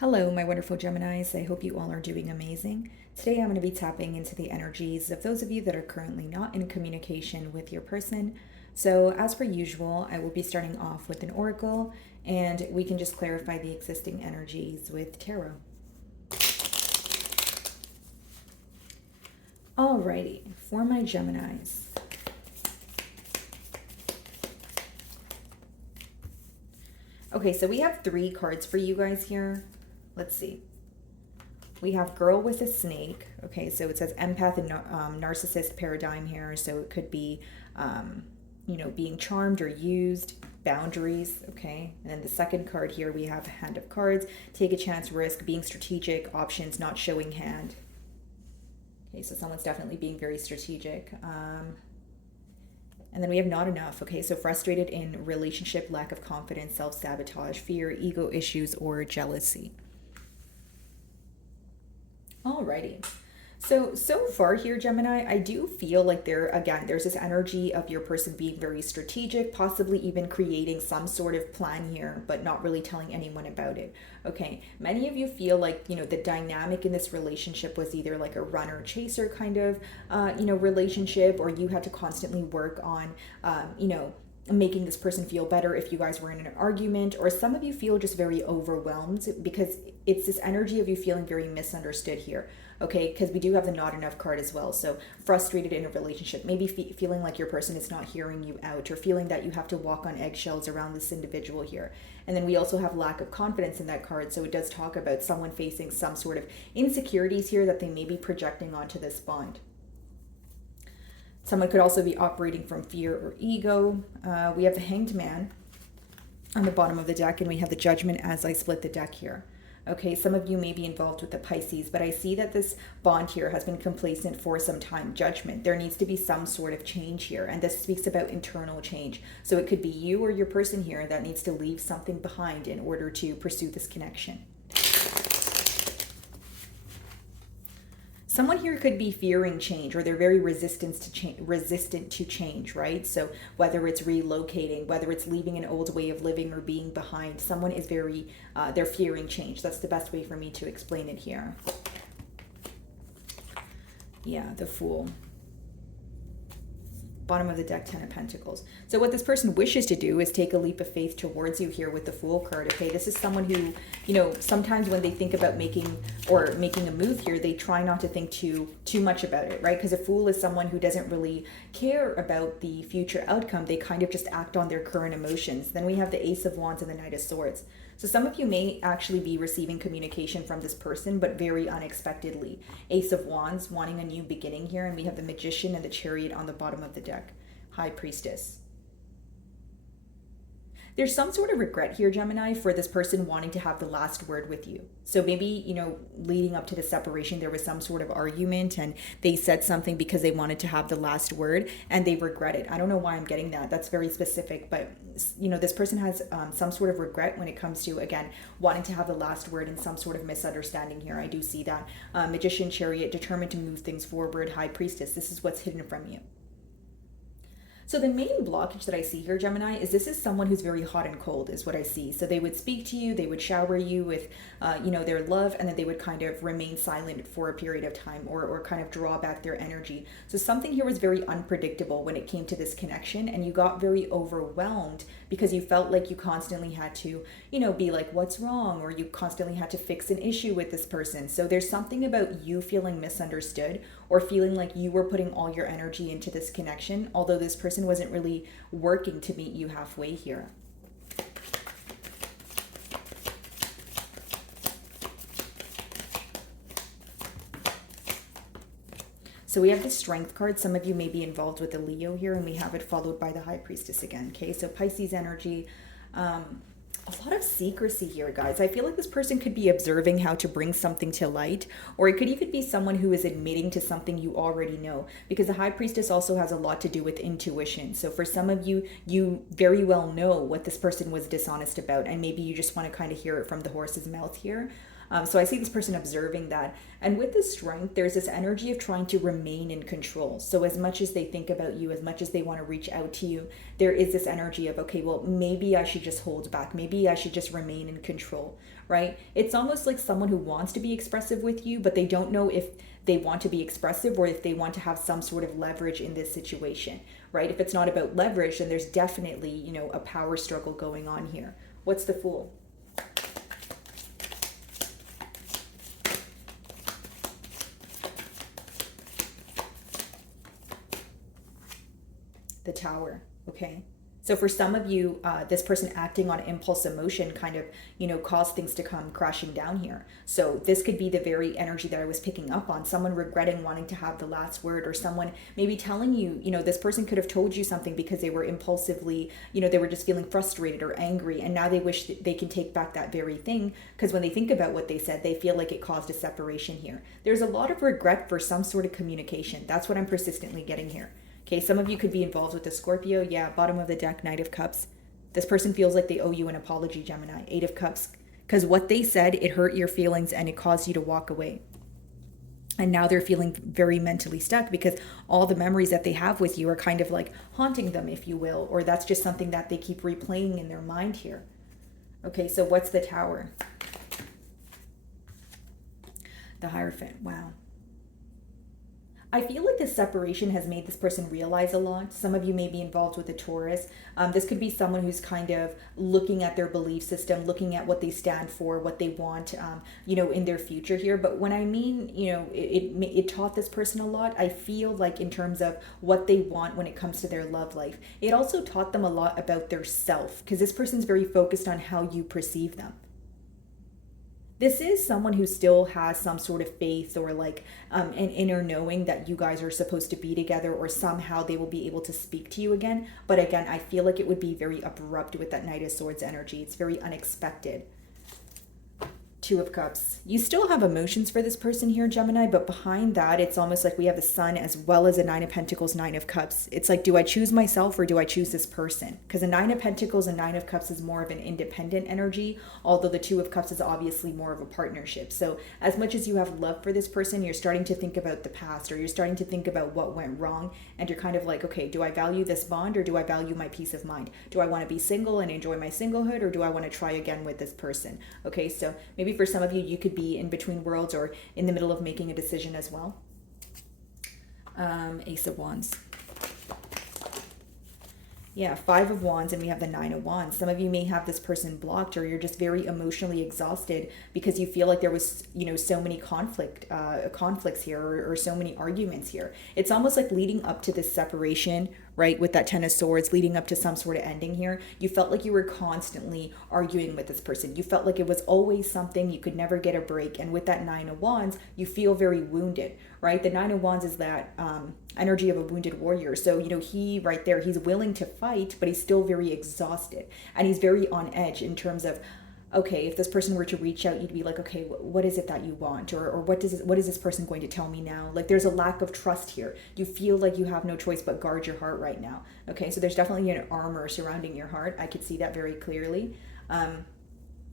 Hello, my wonderful Geminis. I hope you all are doing amazing. Today, I'm going to be tapping into the energies of those of you that are currently not in communication with your person. So, as per usual, I will be starting off with an oracle, and we can just clarify the existing energies with tarot. Alrighty, for my Geminis. Okay, so we have 3 cards for you guys here. Let's see. We have girl with a snake. Okay, so it says empath and narcissist paradigm here. So it could be, being charmed or used, boundaries. Okay, and then the second card here, we have a hand of cards. Take a chance, risk, being strategic, options, not showing hand. Okay, so someone's definitely being very strategic. And then we have not enough. Okay, so frustrated in relationship, lack of confidence, self-sabotage, fear, ego issues, or jealousy. Alrighty. So far here, Gemini, I do feel like there's this energy of your person being very strategic, possibly even creating some sort of plan here, but not really telling anyone about it. Okay. Many of you feel like, the dynamic in this relationship was either like a runner chaser kind of, relationship, or you had to constantly work on, making this person feel better if you guys were in an argument, or some of you feel just very overwhelmed because it's this energy of you feeling very misunderstood here. Okay, because we do have the not enough card as well. So frustrated in a relationship, maybe feeling like your person is not hearing you out, or feeling that you have to walk on eggshells around this individual here. And then we also have lack of confidence in that card. So it does talk about someone facing some sort of insecurities here that they may be projecting onto this bond. Someone could also be operating from fear or ego. We have the Hanged Man on the bottom of the deck, and we have the Judgment as I split the deck here. Okay, some of you may be involved with the Pisces, but I see that this bond here has been complacent for some time. Judgment. There needs to be some sort of change here, and this speaks about internal change. So it could be you or your person here that needs to leave something behind in order to pursue this connection. Someone here could be fearing change, or they're very resistant to change, right? So whether it's relocating, whether it's leaving an old way of living or being behind, someone is they're fearing change. That's the best way for me to explain it here. Yeah, the Fool. Bottom of the deck, 10 of Pentacles. So what this person wishes to do is take a leap of faith towards you here with the Fool card. Okay, this is someone who, sometimes when they think about making a move here, they try not to think too much about it, right? Because a Fool is someone who doesn't really care about the future outcome. They kind of just act on their current emotions. Then we have the Ace of Wands and the Knight of Swords. So some of you may actually be receiving communication from this person, but very unexpectedly. Ace of Wands, wanting a new beginning here, and we have the Magician and the Chariot on the bottom of the deck. High Priestess. There's some sort of regret here, Gemini, for this person wanting to have the last word with you. So maybe, leading up to the separation, there was some sort of argument and they said something because they wanted to have the last word and they regret it. I don't know why I'm getting that. That's very specific, but, this person has some sort of regret when it comes to, again, wanting to have the last word in some sort of misunderstanding here. I do see that. Magician, Chariot, determined to move things forward. High Priestess, this is what's hidden from you. So the main blockage that I see here, Gemini, is this is someone who's very hot and cold is what I see. So they would speak to you, they would shower you with, their love, and then they would kind of remain silent for a period of time or kind of draw back their energy. So something here was very unpredictable when it came to this connection, and you got very overwhelmed because you felt like you constantly had to, be like, what's wrong? Or you constantly had to fix an issue with this person. So there's something about you feeling misunderstood or feeling like you were putting all your energy into this connection, although this person wasn't really working to meet you halfway here. So we have the Strength card. Some of you may be involved with the Leo here, and we have it followed by the High Priestess again. Okay, so Pisces energy. A lot of secrecy here, guys. I feel like this person could be observing how to bring something to light, or it could even be someone who is admitting to something you already know, because the High Priestess also has a lot to do with intuition. So for some of you, you very well know what this person was dishonest about, and maybe you just want to kind of hear it from the horse's mouth here. So I see this person observing that. And with the Strength, there's this energy of trying to remain in control. So as much as they think about you, as much as they want to reach out to you, there is this energy of, okay, well, maybe I should just hold back. Maybe I should just remain in control, right? It's almost like someone who wants to be expressive with you, but they don't know if they want to be expressive or if they want to have some sort of leverage in this situation, right? If it's not about leverage, then there's definitely, a power struggle going on here. What's the Fool? The Tower. Okay. So for some of you, this person acting on impulse emotion kind of, caused things to come crashing down here. So this could be the very energy that I was picking up on. Someone regretting wanting to have the last word, or someone maybe telling you, this person could have told you something because they were impulsively, they were just feeling frustrated or angry. And now they wish that they can take back that very thing, because when they think about what they said, they feel like it caused a separation here. There's a lot of regret for some sort of communication. That's what I'm persistently getting here. Okay, some of you could be involved with the Scorpio. Yeah, bottom of the deck, Knight of Cups. This person feels like they owe you an apology, Gemini. Eight of Cups. Because what they said, it hurt your feelings and it caused you to walk away. And now they're feeling very mentally stuck because all the memories that they have with you are kind of like haunting them, if you will. Or that's just something that they keep replaying in their mind here. Okay, so what's the Tower? The Hierophant. Wow. I feel like this separation has made this person realize a lot. Some of you may be involved with a Taurus. This could be someone who's kind of looking at their belief system, looking at what they stand for, what they want, in their future here. But when I mean, it taught this person a lot, I feel like in terms of what they want when it comes to their love life, it also taught them a lot about their self, because this person's very focused on how you perceive them. This is someone who still has some sort of faith or like an inner knowing that you guys are supposed to be together, or somehow they will be able to speak to you again. But again, I feel like it would be very abrupt with that Knight of Swords energy. It's very unexpected. Two of Cups. You still have emotions for this person here, Gemini, but behind that, it's almost like we have the Sun as well as a Nine of Pentacles, Nine of Cups. It's like, do I choose myself or do I choose this person? Because a Nine of Pentacles and Nine of Cups is more of an independent energy, although the Two of Cups is obviously more of a partnership. So as much as you have love for this person, you're starting to think about the past, or you're starting to think about what went wrong, and you're kind of like, okay, do I value this bond or do I value my peace of mind? Do I want to be single and enjoy my singlehood, or do I want to try again with this person? Okay, so maybe for some of you, you could be in between worlds or in the middle of making a decision as well. Ace of Wands. Yeah, Five of Wands, and we have the Nine of Wands. Some of you may have this person blocked, or you're just very emotionally exhausted because you feel like there was, so many conflicts here, or so many arguments here. It's almost like leading up to this separation, right, with that Ten of Swords, leading up to some sort of ending here, you felt like you were constantly arguing with this person. You felt like it was always something, you could never get a break. And with that Nine of Wands, you feel very wounded, right? The Nine of Wands is that energy of a wounded warrior. So, he right there, he's willing to fight, but he's still very exhausted. And he's very on edge in terms of, okay, if this person were to reach out, you'd be like, okay, what is it that you want? Or what is this person going to tell me now? Like, there's a lack of trust here. You feel like you have no choice but guard your heart right now. Okay, so there's definitely an armor surrounding your heart. I could see that very clearly.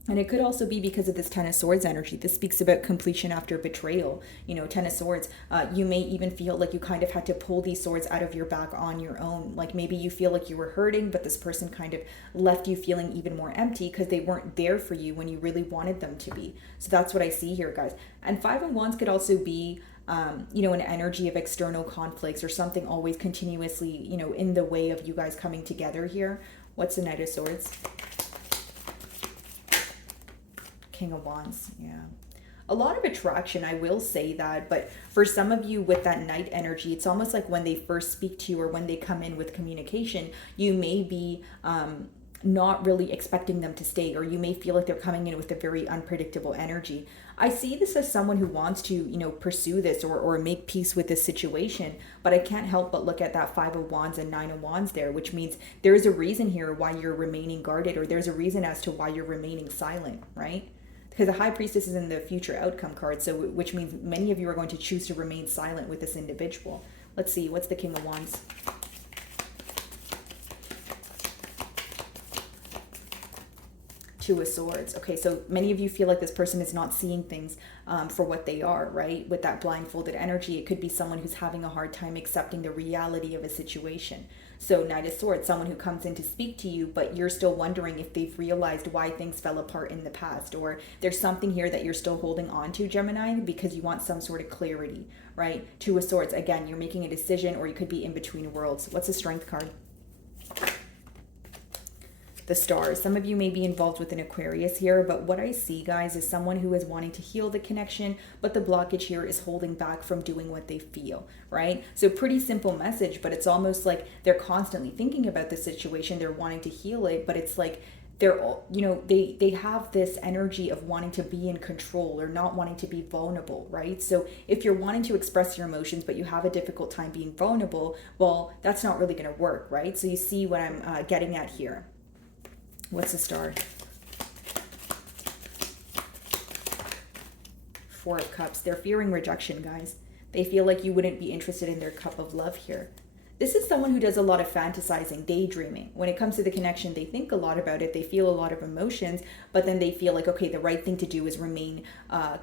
And it could also be because of this Ten of Swords energy. This speaks about completion after betrayal. Ten of Swords, you may even feel like you kind of had to pull these swords out of your back on your own. Like maybe you feel like you were hurting, but this person kind of left you feeling even more empty because they weren't there for you when you really wanted them to be. So that's what I see here, guys. And Five of Wands could also be an energy of external conflicts, or something always continuously, in the way of you guys coming together here. What's the Knight of Swords? King of Wands. Yeah, a lot of attraction, I will say that, but for some of you with that Knight energy, it's almost like when they first speak to you, or when they come in with communication, you may be not really expecting them to stay, or you may feel like they're coming in with a very unpredictable energy. I see this as someone who wants to, pursue this or make peace with this situation, but I can't help but look at that Five of Wands and Nine of Wands there, which means there's a reason here why you're remaining guarded, or there's a reason as to why you're remaining silent, right? Because the High Priestess is in the future outcome card, so which means many of you are going to choose to remain silent with this individual. Let's see, what's the King of Wands? Two of Swords. Okay, so many of you feel like this person is not seeing things for what they are, right? With that blindfolded energy, it could be someone who's having a hard time accepting the reality of a situation. So Knight of Swords, someone who comes in to speak to you, but you're still wondering if they've realized why things fell apart in the past, or there's something here that you're still holding on to, Gemini, because you want some sort of clarity, right? Two of Swords, again, you're making a decision, or you could be in between worlds. What's the Strength card? The Stars. Some of you may be involved with an Aquarius here, but what I see, guys, is someone who is wanting to heal the connection, but the blockage here is holding back from doing what they feel, right? So pretty simple message, but it's almost like they're constantly thinking about the situation. They're wanting to heal it, but it's like they're, you know, they have this energy of wanting to be in control or not wanting to be vulnerable, right? So if you're wanting to express your emotions, but you have a difficult time being vulnerable, well, that's not really going to work, right? So you see what I'm getting at here. What's the Star? Four of Cups. They're fearing rejection, guys. They feel like you wouldn't be interested in their cup of love here. This is someone who does a lot of fantasizing, daydreaming. When it comes to the connection, they think a lot about it. They feel a lot of emotions, but then they feel like, okay, the right thing to do is remain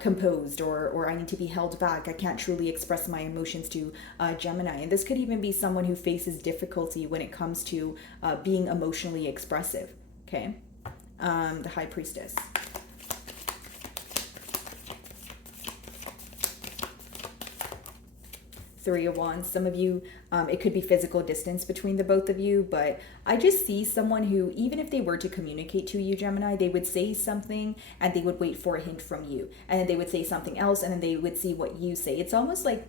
composed, or I need to be held back. I can't truly express my emotions to Gemini. And this could even be someone who faces difficulty when it comes to being emotionally expressive. Okay, the High Priestess. Three of Wands. Some of you, it could be physical distance between the both of you, but I just see someone who, even if they were to communicate to you, Gemini, they would say something and they would wait for a hint from you. And then they would say something else and then they would see what you say. It's almost like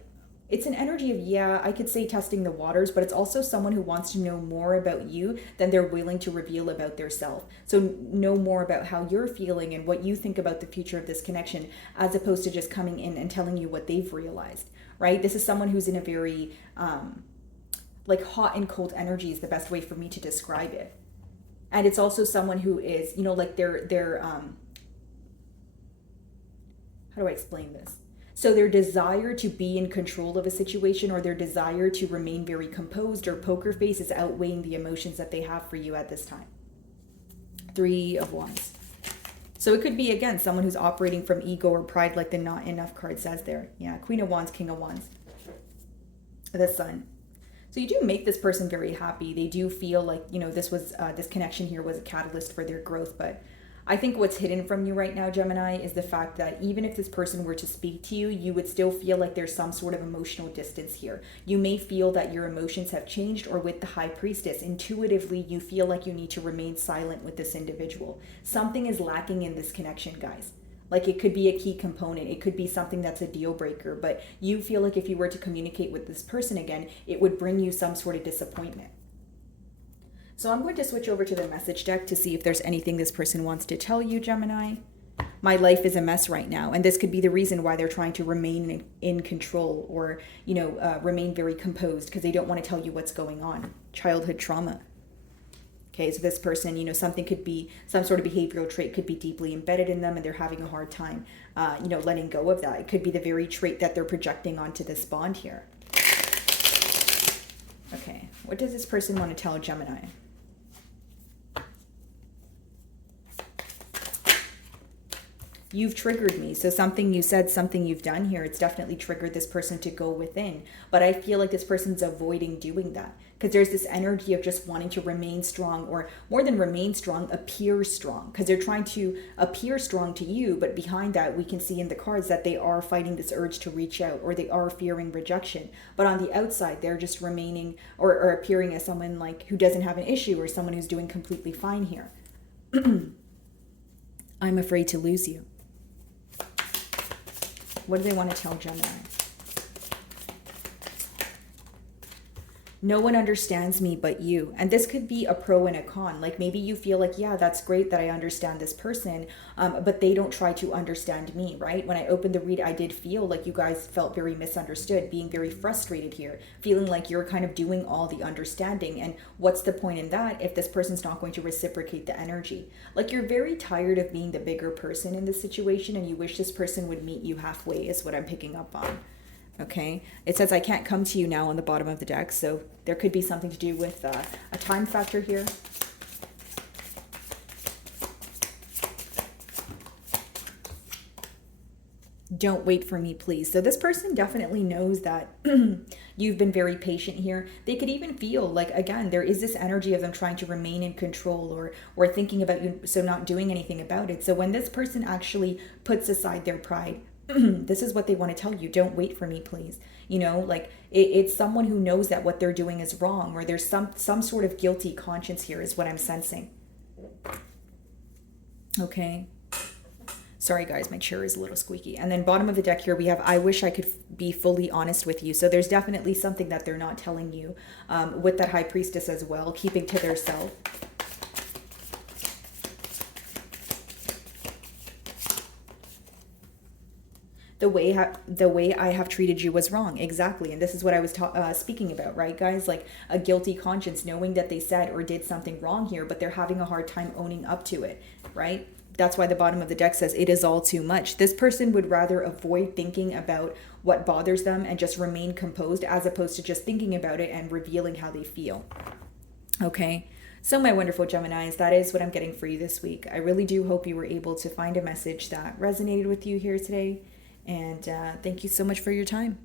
it's an energy of, yeah, I could say testing the waters, but it's also someone who wants to know more about you than they're willing to reveal about their self. So know more about how you're feeling and what you think about the future of this connection, as opposed to just coming in and telling you what they've realized, right? This is someone who's in a very, like hot and cold energy is the best way for me to describe it. And it's also someone who is, you know, like they're how do I explain this? So their desire to be in control of a situation, or their desire to remain very composed or poker face, is outweighing the emotions that they have for you at this time. Three of Wands. So it could be, again, someone who's operating from ego or pride, like the Not Enough card says there. Yeah, Queen of Wands, King of Wands. The Sun. So you do make this person very happy. They do feel like, you know, this connection here was a catalyst for their growth, but I think what's hidden from you right now, Gemini, is the fact that even if this person were to speak to you, you would still feel like there's some sort of emotional distance here. You may feel that your emotions have changed, or with the High Priestess, intuitively, you feel like you need to remain silent with this individual. Something is lacking in this connection, guys. Like it could be a key component. It could be something that's a deal breaker, but you feel like if you were to communicate with this person again, it would bring you some sort of disappointment. So I'm going to switch over to the message deck to see if there's anything this person wants to tell you, Gemini. My life is a mess right now. And this could be the reason why they're trying to remain in control, or, you know, remain very composed, because they don't want to tell you what's going on. Childhood trauma. Okay, so this person, you know, something could be, some sort of behavioral trait could be deeply embedded in them, and they're having a hard time, you know, letting go of that. It could be the very trait that they're projecting onto this bond here. Okay, what does this person want to tell Gemini? You've triggered me. So something you said, something you've done here, it's definitely triggered this person to go within. But I feel like this person's avoiding doing that, because there's this energy of just wanting to remain strong, or more than remain strong, appear strong, because they're trying to appear strong to you. But behind that, we can see in the cards that they are fighting this urge to reach out, or they are fearing rejection. But on the outside, they're just remaining or appearing as someone like who doesn't have an issue, or someone who's doing completely fine here. I'm afraid to lose you. What do they want to tell Gemini? No one understands me but you. And this could be a pro and a con. Like maybe you feel like, yeah, that's great that I understand this person, but they don't try to understand me, right? When I opened the read, I did feel like you guys felt very misunderstood, being very frustrated here, feeling like you're kind of doing all the understanding. And what's the point in that if this person's not going to reciprocate the energy? Like you're very tired of being the bigger person in this situation, and you wish this person would meet you halfway, is what I'm picking up on. Okay, it says I can't come to you now on the bottom of the deck, so there could be something to do with a time factor here. Don't wait for me, please. So this person definitely knows that You've been very patient here. They could even feel like, again, there is this energy of them trying to remain in control, or thinking about you, so not doing anything about it. So when this person actually puts aside their pride, this is what they want to tell you: don't wait for me, please. Like it's someone who knows that what they're doing is wrong, or there's some sort of guilty conscience here, is what I'm sensing. Okay. Sorry guys, my chair is a little squeaky. And then bottom of the deck here, we have, I wish I could be fully honest with you. So there's definitely something that they're not telling you, with that High Priestess as well, keeping to their self. The way I have treated you was wrong. Exactly. And this is what I was speaking about, right, guys? Like a guilty conscience, knowing that they said or did something wrong here, but they're having a hard time owning up to it, right? That's why the bottom of the deck says it is all too much. This person would rather avoid thinking about what bothers them and just remain composed, as opposed to just thinking about it and revealing how they feel. Okay. So my wonderful Geminis, that is what I'm getting for you this week. I really do hope you were able to find a message that resonated with you here today. And thank you so much for your time.